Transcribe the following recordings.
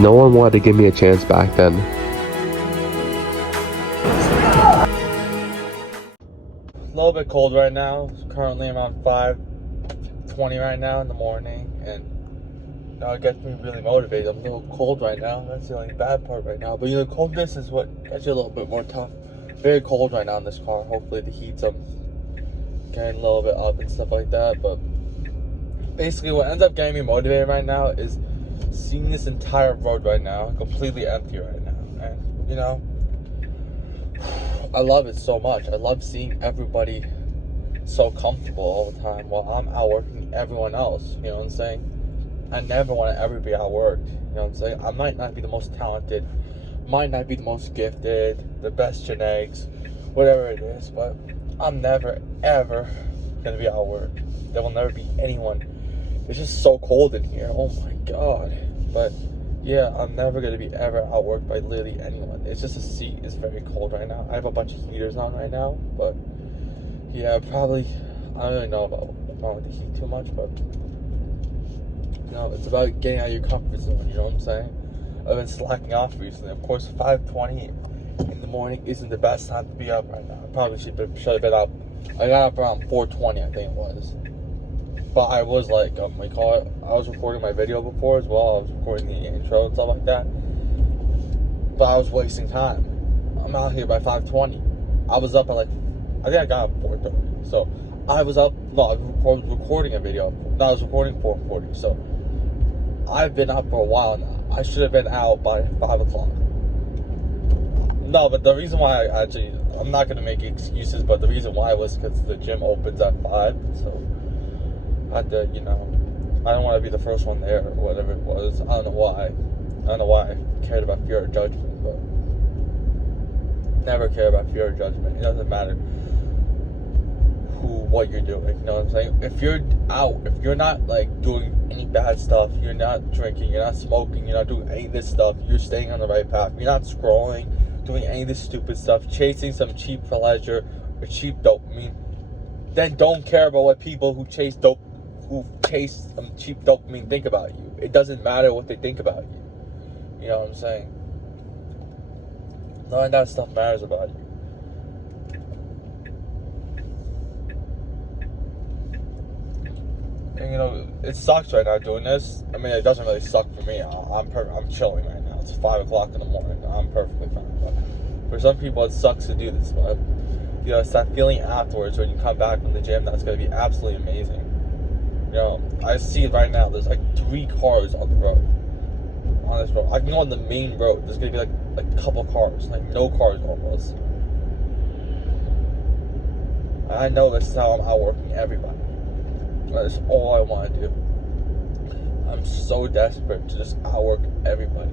No one wanted to give me a chance back then. A little bit cold right now. It's currently around 5:20 right now in the morning, and it gets me really motivated. I'm a little cold right now. That's the only bad part right now. But coldness is what gets you a little bit more tough. Very cold right now in this car. Hopefully the heat's getting a little bit up and stuff like that. But basically what ends up getting me motivated right now is seeing this entire road right now completely empty right now. And I love it so much. I love seeing everybody so comfortable all the time while I'm outworking everyone else. You know what I'm saying? I never want to ever be outworked. You know what I'm saying? I might not be the most talented, might not be the most gifted, the best genetics, whatever it is, but I'm never ever gonna be outworked. There will never be anyone. It's just so cold in here. Oh my god. But yeah, I'm never gonna be ever outworked by literally anyone. It's just the seat is very cold right now. I have a bunch of heaters on right now, but yeah, probably I don't really know about the heat too much, but it's about getting out of your comfort zone, you know what I'm saying? I've been slacking off recently. Of course, 5:20 in the morning isn't the best time to be up right now. I probably should have been up. I got up around 4:20, I think it was. But I was like, I was recording my video before as well. I was recording the intro and stuff like that. But I was wasting time. I'm out here by 5:20. I was up at I think I got up at 4:30. So I was up, I was recording a video. No, I was recording 4:40. So I've been up for a while now. I should have been out by 5 o'clock. No, but the reason why I'm not going to make excuses, but the reason why was because the gym opens at 5. So I had to, I don't want to be the first one there or whatever it was. I don't know why. I don't know why I cared about fear or judgment, but never care about fear or judgment. It doesn't matter what you're doing, you know what I'm saying? If you're out, if you're not doing any bad stuff, you're not drinking, you're not smoking, you're not doing any of this stuff, you're staying on the right path, you're not scrolling, doing any of this stupid stuff, chasing some cheap pleasure or cheap dopamine, then don't care about what people who chase some cheap dopamine think about you. It doesn't matter what they think about you. You know what I'm saying? None of that stuff matters about you. And it sucks right now doing this. I mean, it doesn't really suck for me. I'm chilling right now. It's 5 o'clock in the morning. I'm perfectly fine. But for some people, it sucks to do this. But it's that feeling afterwards when you come back from the gym. That's gonna be absolutely amazing. I see right now. There's 3 cars on the road. On this road, I can go on the main road. There's gonna be a couple cars, no cars almost. I know this is how I'm outworking everybody. That's all I want to do. I'm so desperate to just outwork everybody.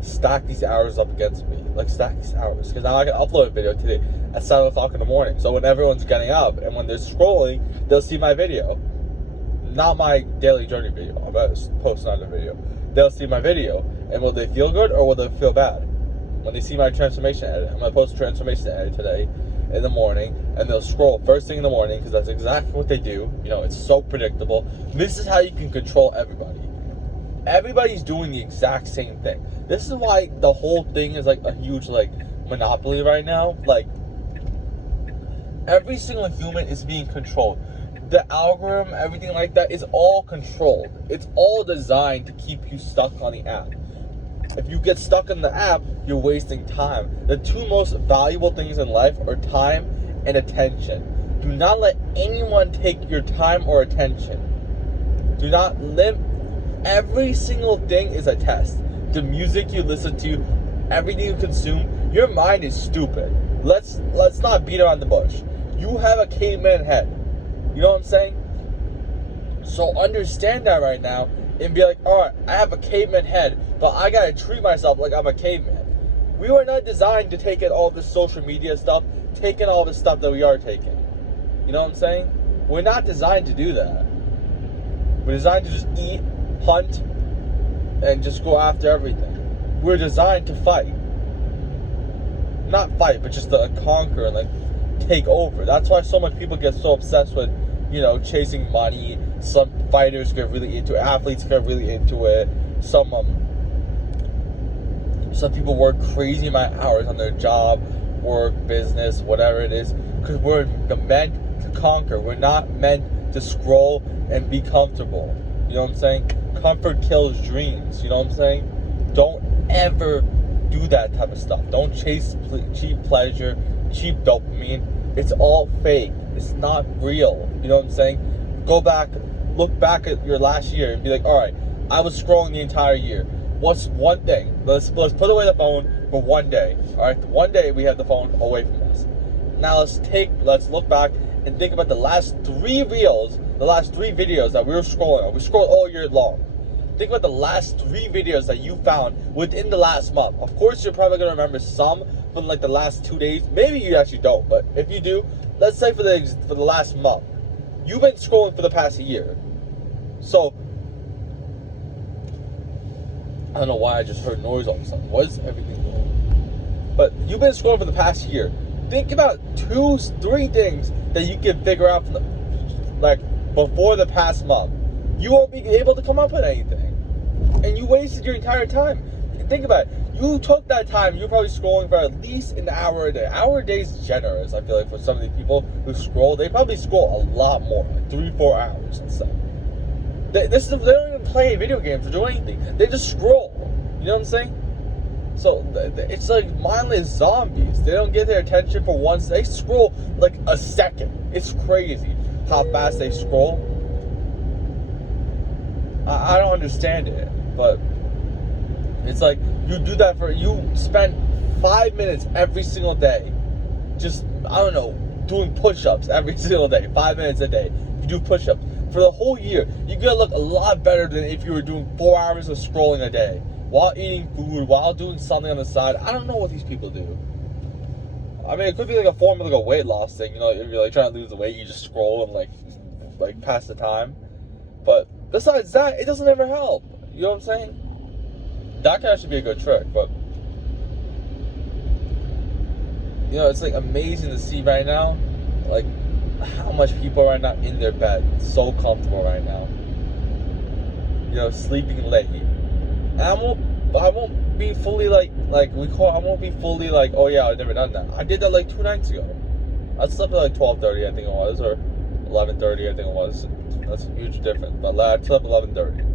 Stack these hours up against me. Stack these hours. Because now I can upload a video today at 7 o'clock in the morning. So when everyone's getting up and when they're scrolling, they'll see my video. Not my daily journey video. I'm about to post another video. They'll see my video. And will they feel good or will they feel bad? When they see my transformation edit. I'm going to post a transformation edit today in the morning, and they'll scroll first thing in the morning because that's exactly what they do. It's so predictable. This is how you can control everybody. Everybody's doing the exact same thing. This is why the whole thing is a huge monopoly right now. Every single human is being controlled. The algorithm, everything like that is all controlled. It's all designed to keep you stuck on the app. If you get stuck in the app, you're wasting time. The 2 most valuable things in life are time and attention. Do not let anyone take your time or attention. Do not every single thing is a test. The music you listen to, everything you consume, your mind is stupid. Let's not beat around the bush. You have a caveman head. You know what I'm saying? So understand that right now and be alright, I have a caveman head, but I gotta treat myself like I'm a caveman. We were not designed to take in all this social media stuff, taking all this stuff that we are taking. You know what I'm saying? We're not designed to do that. We're designed to just eat, hunt, and just go after everything. We're designed to fight. Not fight, but just to conquer and take over. That's why so much people get so obsessed with, chasing money. Some fighters get really into it. Athletes get really into it. Some Some people work crazy amount of hours on their job, work, business, whatever it is, because we're meant to conquer. We're not meant to scroll and be comfortable. You know what I'm saying? Comfort kills dreams. You know what I'm saying? Don't ever do that type of stuff. Don't chase cheap pleasure, cheap dopamine. It's all fake. It's not real. You know what I'm saying? Go back, look back at your last year and be like, all right, I was scrolling the entire year. What's one thing? Let's put away the phone for one day. All right, one day we have the phone away from us. Now let's look back and think about the last 3 reels, the last 3 videos that we were scrolling on. We scrolled all year long. Think about the last 3 videos that you found within the last month. Of course, you're probably gonna remember some from like the last 2 days. Maybe you actually don't, but if you do, let's say for the last month, you've been scrolling for the past year. So I don't know why I just heard noise all of a sudden. What is everything going? But you've been scrolling for the past year. Think about 2, 3 things that you can figure out from before the past month. You won't be able to come up with anything, and you wasted your entire time. Think about it. You took that time. You're probably scrolling for at least an hour a day. Hour a day is generous. I feel like for some of these people who scroll, they probably scroll a lot more, like 3-4 hours and stuff. They don't even play video games or do anything. They just scroll. You know what I'm saying? So it's like mindless zombies. They don't get their attention for once. They scroll like a second. It's crazy how fast they scroll. I don't understand it, but it's like you spend 5 minutes every single day, just I don't know, doing push-ups every single day. 5 minutes a day. You do push-ups. For the whole year, you're gonna look a lot better than if you were doing 4 hours of scrolling a day while eating food, while doing something on the side. I don't know what these people do. I mean, it could be like a form of like a weight loss thing. You know, if you're like trying to lose the weight, you just scroll and like pass the time. But besides that, it doesn't ever help. You know what I'm saying? That could actually be a good trick, but you know, it's like amazing to see right now, like how much people right now in their bed, so comfortable right now. You know, sleeping late. And I won't be fully I won't be fully like, oh yeah, I've never done that. I did that like 2 nights ago. I slept at like 12:30, I think it was, or 11:30, I think it was. That's a huge difference. But I slept 11:30.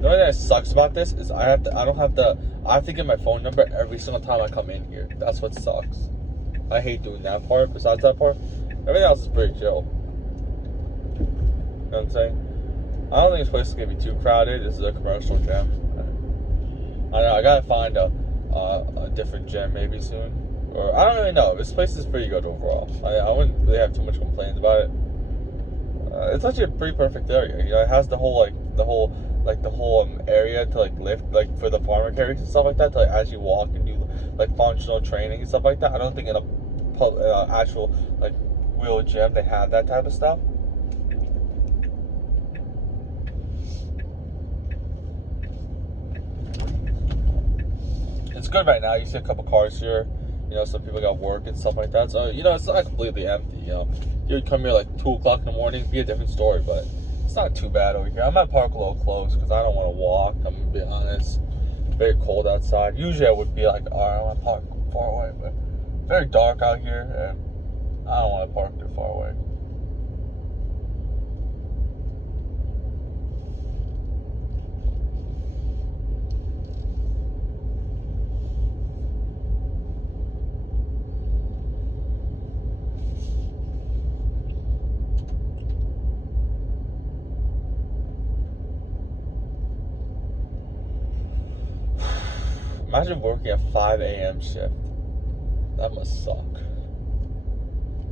The only thing that sucks about this is I have to get my phone number every single time I come in here. That's what sucks. I hate doing that part. Besides that part, everything else is pretty chill. You know what I'm saying? I don't think this place is gonna be too crowded. This is a commercial gym. I know I gotta find a different gym maybe soon, or I don't really know. This place is pretty good overall. I wouldn't really have too much complaints about it. It's actually a pretty perfect area. You know, it has the whole area to like lift, like for the farmer carries and stuff like that, to like actually walk and do like functional training and stuff like that. I don't think in a actual like real gym they have that type of stuff. It's good right now. You see a couple cars here. You know, some people got work and stuff like that. So, you know, it's not completely empty, you know. You would come here like 2 o'clock in the morning, it'd be a different story, but it's not too bad over here. I might park a little close because I don't want to walk. I'm going to be honest. It's very cold outside. Usually I would be like, all right, I want to park far away, but it's very dark out here, and I don't want to park too far away. Imagine working a 5 a.m. shift. That must suck.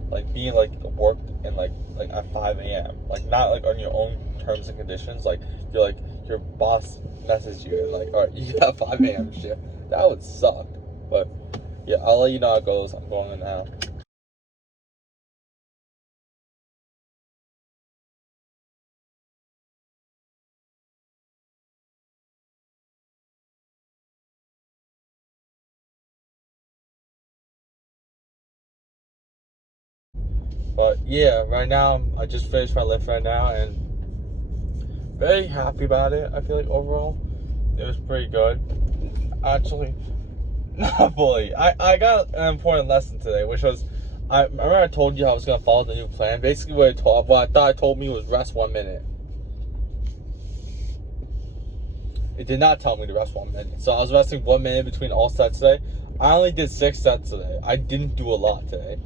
Like being like worked in like at 5 a.m. Like not like on your own terms and conditions. Like you're like your boss messaged you and like, all right, you got a 5 a.m. shift. That would suck. But yeah, I'll let you know how it goes. I'm going in now. But yeah, right now I just finished my lift right now and very happy about it. I feel like overall, It was pretty good. Actually, not fully. I got an important lesson today, which was, I remember I told you I was going to follow the new plan. Basically, what I thought it told me was rest 1 minute. It did not tell me to rest 1 minute. So I was resting 1 minute between all sets today. I only did 6 sets today. I didn't do a lot today.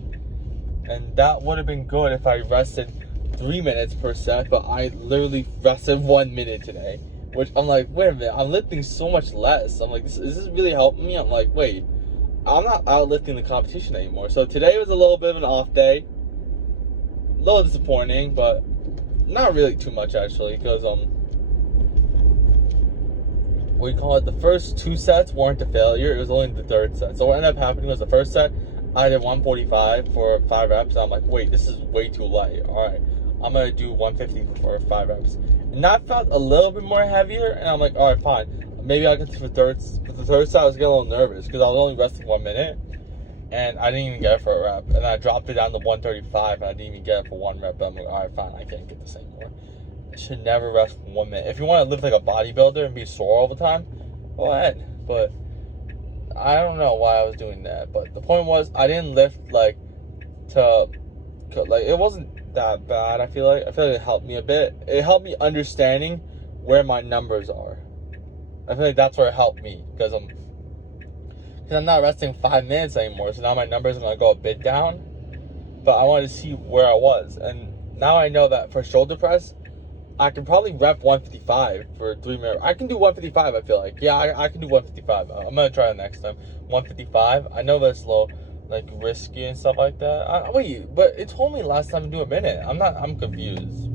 And that would have been good if I rested 3 minutes per set, but I literally rested 1 minute today. Which I'm like, wait a minute, I'm lifting so much less. I'm like, is this really helping me? I'm like, wait, I'm not outlifting the competition anymore. So today was a little bit of an off day. A little disappointing, but not really too much actually, because what do you call it? The first 2 sets weren't a failure. It was only the 3rd set. So what ended up happening was the first set, I did 145 for 5 reps. And I'm like, wait, this is way too light. All right, I'm gonna do 150 for 5 reps. And that felt a little bit more heavier. And I'm like, all right, fine. Maybe I'll get to the third set. I was getting a little nervous because I was only resting 1 minute, and I didn't even get it for a rep. And I dropped it down to 135, and I didn't even get it for 1 rep. But I'm like, all right, fine. I can't get this anymore. I should never rest for 1 minute. If you want to live like a bodybuilder and be sore all the time, go ahead. But I don't know why I was doing that. But the point was, I didn't lift like it wasn't that bad. I feel like it helped me a bit. It helped me understanding where my numbers are. I feel like that's where it helped me, because I'm not resting 5 minutes anymore. So now my numbers are gonna go a bit down. But I wanted to see where I was, and now I know that for shoulder press, I can probably rep 155 for 3 minutes. I can do 155, I feel like. Yeah, I can do 155. I'm going to try it next time. 155. I know that's low, like risky and stuff like that. Wait, but it told me last time to do a minute. I'm confused.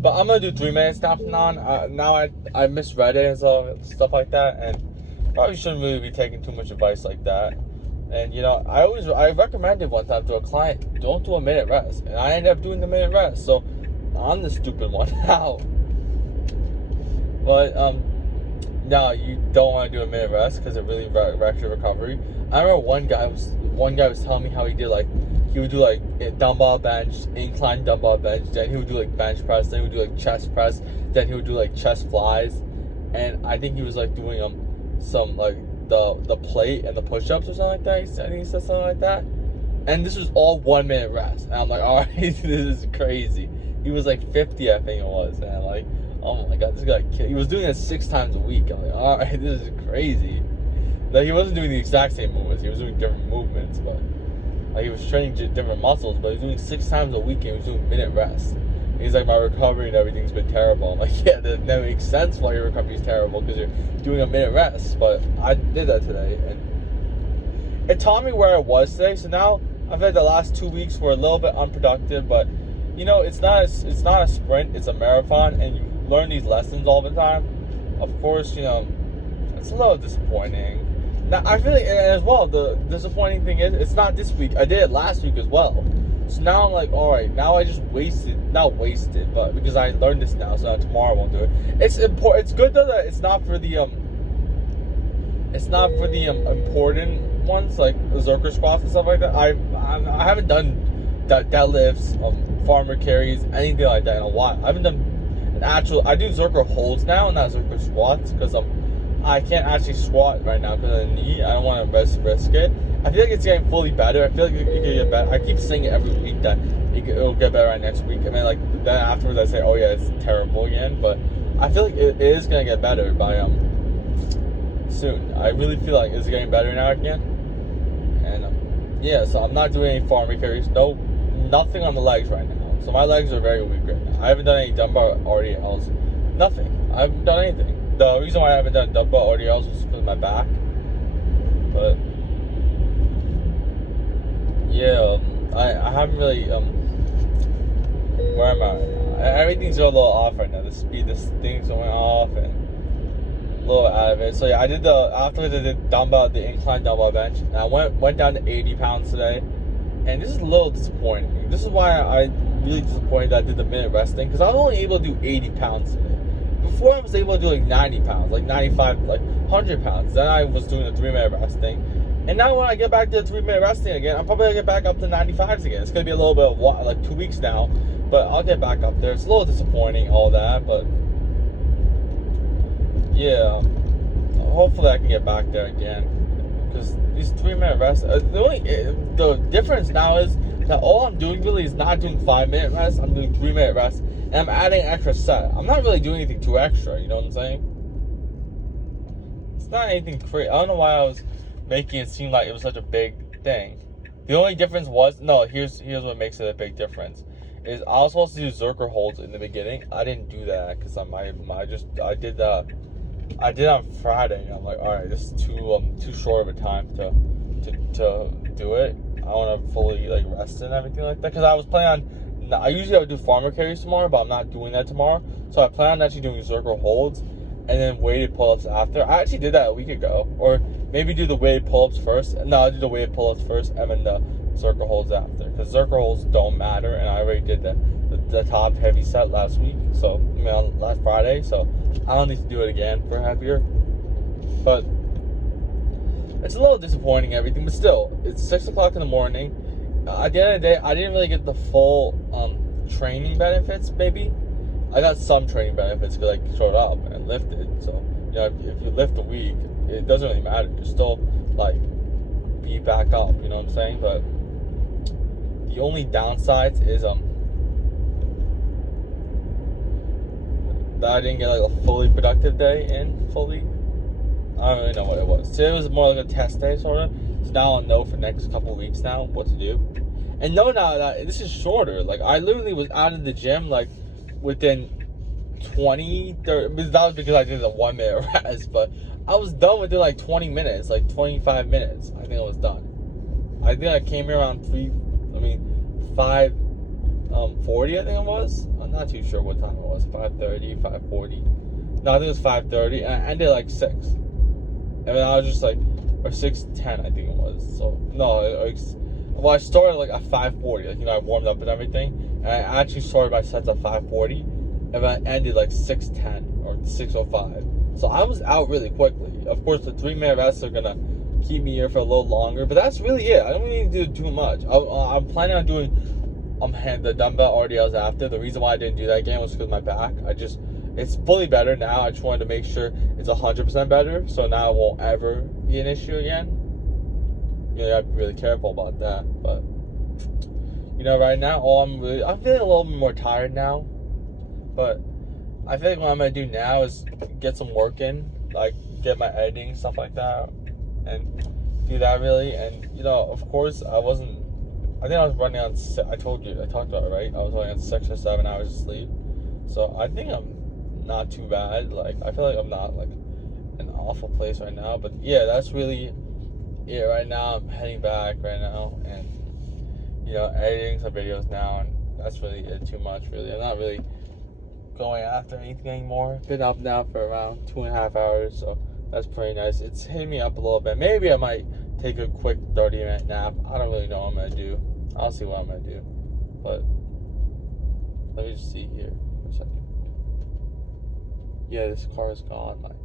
But I'm going to do 3 minutes now from on. Now I misread it and stuff like that. And probably shouldn't really be taking too much advice like that. And, you know, I recommended one time to a client, don't do a minute rest. And I ended up doing the minute rest. So I'm the stupid one now. But no, you don't want to do a minute rest because it really wrecks your recovery. I remember one guy was telling me how he would do like a dumbbell bench, incline dumbbell bench, then he would do like bench press, then he would do like chest press, then he would do like chest flies, and I think he was like doing some like the plate and the push-ups or something like that. I think he said something like that. And this was all 1 minute rest. And I'm like, all right, this is crazy. He was like 50, I think it was. And I'm like, oh my God, this guy, he was doing it 6 times a week. I'm like, all right, this is crazy. Like, he wasn't doing the exact same movements. He was doing different movements, but like he was training different muscles. But he was doing 6 times a week, and he was doing minute rest. And he's like, my recovery and everything's been terrible. I'm like, yeah, that makes sense why your recovery is terrible, because you're doing a minute rest. But I did that today, and it taught me where I was today. So now I feel like the last 2 weeks were a little bit unproductive, but you know, it's not a sprint, it's a marathon, and you learn these lessons all the time. Of course, you know, it's a little disappointing. Now, I feel like, as well, the disappointing thing is, it's not this week. I did it last week as well. So now I'm like, all right, now I just not wasted, but because I learned this now, so tomorrow I won't do it. It's important. It's good though that it's not for the important ones like the Zerker squats and stuff like that. I haven't done deadlifts, farmer carries, anything like that in a while. I haven't done I do Zerker holds now, not Zerker squats, because I can't actually squat right now because of the knee. I don't want to risk it. I feel like it's getting fully better. I feel like it can get better. I keep saying it every week that it'll get better right next week, and then afterwards I say, oh yeah, it's terrible again. But I feel like it is gonna get better by soon. I really feel like it's getting better now again. And yeah, so I'm not doing any farmer carries. Nothing on the legs right now. So my legs are very weak right now. I haven't done any dumbbell RDLs. Nothing. I haven't done anything. The reason why I haven't done dumbbell RDLs is because of my back. But yeah, I haven't really where am I right now? Everything's a little off right now. The speed, this thing's going off, and a little out of it. So yeah, afterwards I did the incline dumbbell bench, and I went down to 80 pounds today. And this is a little disappointing. This is why I'm really disappointed that I did the minute resting, because I was only able to do 80 pounds today. Before I was able to do like 90 pounds, like 95, like 100 pounds. Then I was doing the 3 minute resting. And now when I get back to the 3 minute resting again, I'm probably going to get back up to 95s again. It's going to be a little bit of like 2 weeks now, but I'll get back up there. It's a little disappointing, all that, but yeah. hopefully I can get back there again. Because these 3-minute rests, the difference now is that all I'm doing really is not doing 5-minute rests. I'm doing 3-minute rests, and I'm adding an extra set. I'm not really doing anything too extra. You know what I'm saying? It's not anything crazy. I don't know why I was making it seem like it was such a big thing. The only difference was here's what makes it a big difference. Is I was supposed to do Zerker holds in the beginning. I didn't do that because I did on Friday. And I'm like, all right, this is too short of a time to do it. I want to fully like rest and everything like that because I was planning on. I usually would do farmer carries tomorrow, but I'm not doing that tomorrow. So I plan on actually doing Zerker holds and then weighted pull-ups after. I actually did that a week ago, or maybe do the weighted pull-ups first. No, I'll do the weighted pull-ups first and then the Zerker holds after, because Zerker holds don't matter, and I already did the top heavy set last week, so last Friday, so I don't need to do it again for heavier. But it's a little disappointing, everything, but still, it's 6 o'clock in the morning. At the end of the day, I didn't really get the full training benefits. Maybe I got some training benefits because I showed up and lifted. So if you lift a week, it doesn't really matter. You're still like be back up. You know what I'm saying? But the only downsides is that I didn't get like a fully productive day in fully. I don't really know what it was. Today was more like a test day sort of. So now I'll know for the next couple of weeks now what to do. And know now that this is shorter. Like I literally was out of the gym like within 20, 30, that was because I did a 1-minute rest, but I was done within like 20 minutes, like 25 minutes. I think I was done. I think I came here around 5:40, I think it was. I'm not too sure what time it was. 5:30, 5:40. No, I think it was 5:30. And I ended like 6. And then I was just like, or 6:10, I think it was. So, no, well, I started like at 5:40. Like, I warmed up and everything. And I actually started my sets at 5:40. And then I ended like 6:10 or 6:05. So I was out really quickly. Of course, the 3-minute rests are going to keep me here for a little longer. But that's really it. I don't really need to do too much. I'm planning on doing the dumbbell RDLs after. The reason why I didn't do that again was because of my back. It's fully better now. I just wanted to make sure it's 100% better. So now it won't ever be an issue again. You have to be really careful about that. But, right now, I'm feeling a little bit more tired now. But I feel like what I'm going to do now is get some work in. Like, get my editing, stuff like that. And do that really. And, of course, I think I was running on, I talked about it, right? I was running on 6 or 7 hours of sleep. So I think I'm not too bad. Like, I feel like I'm not, like, an awful place right now. But, yeah, that's really it right now. I'm heading back right now. And, editing some videos now. And that's really it too much, really. I'm not really going after anything anymore. Been up now for around 2.5 hours. So that's pretty nice. It's hitting me up a little bit. Maybe I might take a quick 30-minute nap. I don't really know what I'm going to do. I'll see what I'm going to do. But let me just see here for a second. Yeah, this car is gone. Like,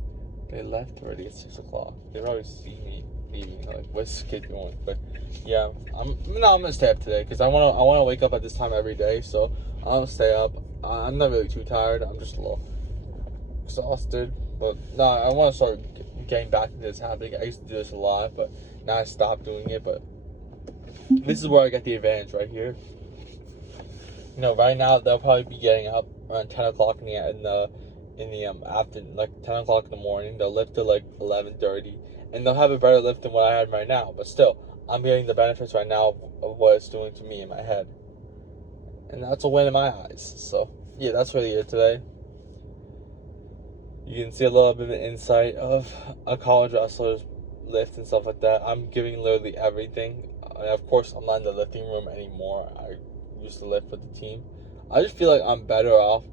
they left already at 6 o'clock. They probably see me leaving. Like, what's this kid doing? But yeah, I'm going to stay up today because I want to wake up at this time every day. So I'll stay up. I'm not really too tired. I'm just a little exhausted. But no, I want to start getting back into this habit. I used to do this a lot, but now I stopped doing it. But this is where I get the advantage right here. Right now they'll probably be getting up around 10 o'clock in the after, like 10 o'clock in the morning. They'll lift to like 11:30, and they'll have a better lift than what I had right now. But still, I'm getting the benefits right now of what it's doing to me in my head, and that's a win in my eyes. So yeah, that's really it today. You can see a little bit of an insight of a college wrestler's lift and stuff like that. I'm giving literally everything. And of course, I'm not in the lifting room anymore. I used to lift with the team. I just feel like I'm better off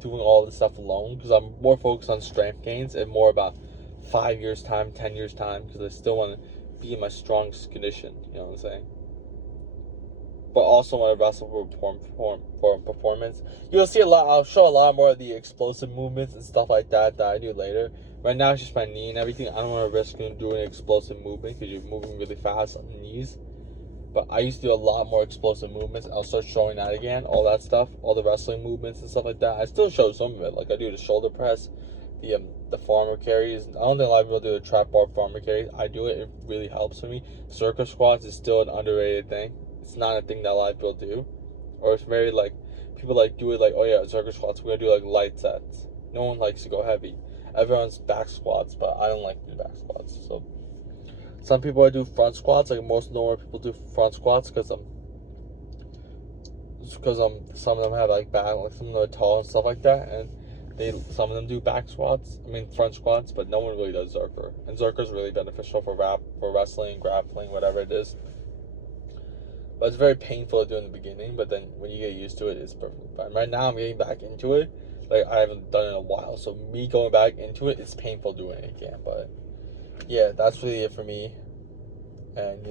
doing all this stuff alone because I'm more focused on strength gains and more about 5 years time, 10 years time, because I still want to be in my strongest condition. You know what I'm saying? But also want to wrestle for performance. You'll see a lot. I'll show a lot more of the explosive movements and stuff like that I do later. Right now it's just my knee and everything. I don't want to risk doing an explosive movement because you're moving really fast on the knees. But I used to do a lot more explosive movements. I'll start showing that again. All that stuff. All the wrestling movements and stuff like that. I still show some of it. Like I do the shoulder press, the farmer carries. I don't think a lot of people do the trap bar farmer carries. I do it. It really helps for me. Circus squats is still an underrated thing. It's not a thing that a lot of people do, or it's very like people like do it like, oh yeah, circus squats. We're gonna do like light sets. No one likes to go heavy. Everyone's back squats, but I don't like to do back squats. So some people do front squats. Like most normal people do front squats because some of them have like back, like some of them are tall and stuff like that, and some of them do back squats. I mean front squats, but no one really does Zerker. And Zerker is really beneficial for wrestling, grappling, whatever it is. But it's very painful to do in the beginning. But then when you get used to it, it's perfectly fine. Right now I'm getting back into it. Like I haven't done it in a while, so me going back into it, it's painful doing it again. But yeah, that's really it for me. And